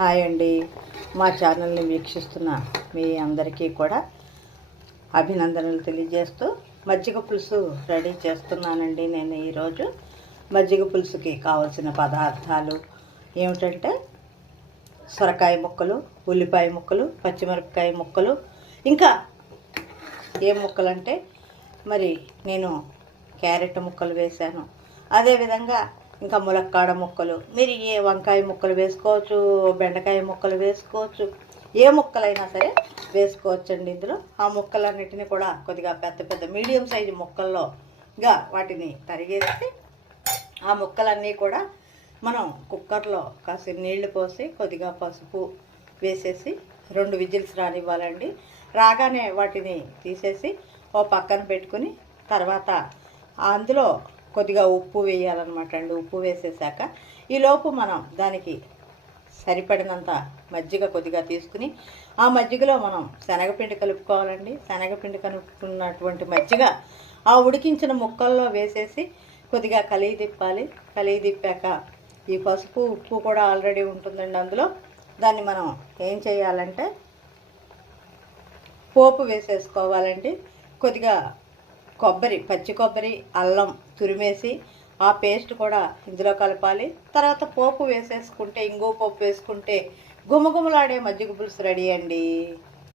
Hi అండి. మా ఛానల్ని వీక్షిస్తున్న మీ అందరికీ కూడా అభినందనలు తెలియజేస్తూ మజ్జిగ పులుసు రెడీ చేస్తున్నానండి. నేను ఈరోజు మజ్జిగ పులుసుకి కావలసిన పదార్థాలు ఏమిటంటే సొరకాయ ముక్కలు, ఉల్లిపాయ ముక్కలు, పచ్చిమిరపకాయ ముక్కలు, ఇంకా ఏ ముక్కలంటే మరి నేను క్యారెట్ ముక్కలు వేశాను. అదేవిధంగా ఇంకా ములక్కాడ ముక్కలు, మీరు ఏ వంకాయ ముక్కలు వేసుకోవచ్చు, బెండకాయ ముక్కలు వేసుకోవచ్చు, ఏ ముక్కలైనా సరే వేసుకోవచ్చండి. ఇందులో ఆ ముక్కలన్నిటిని కూడా కొద్దిగా పెద్ద పెద్ద మీడియం సైజు ముక్కల్లోగా వాటిని తరిగేసి ఆ ముక్కలన్నీ కూడా మనం కుక్కర్లో కాసి నీళ్లు పోసి కొద్దిగా పసుపు వేసేసి 2 విజిల్స్ రానివ్వాలండి. రాగానే వాటిని తీసేసి ఓ పక్కన పెట్టుకుని తర్వాత అందులో కొద్దిగా ఉప్పు వేయాలన్నమాట అండి. ఉప్పు వేసేసాక ఈలోపు మనం దానికి సరిపడినంత మజ్జిగ కొద్దిగా తీసుకుని ఆ మజ్జిగలో మనం శనగపిండి కలుపుకోవాలండి. శనగపిండి కలుపుకున్నటువంటి మజ్జిగ ఆ ఉడికించిన ముక్కల్లో వేసేసి కొద్దిగా కలిగి తిప్పాలి. కలిగి తిప్పాక ఈ పసుపు ఉప్పు కూడా ఆల్రెడీ ఉంటుందండి అందులో. దాన్ని మనం ఏం చేయాలంటే పోపు వేసేసుకోవాలండి. కొద్దిగా కొబ్బరి, పచ్చి కొబ్బరి, అల్లం తురిమేసి ఆ పేస్ట్ కూడా ఇందులో కలపాలి. తర్వాత పోపు వేసేసుకుంటే, ఇంగువ పోపు వేసుకుంటే గుమగుమలాడే మజ్జిగ పులుసు రెడీ అండి.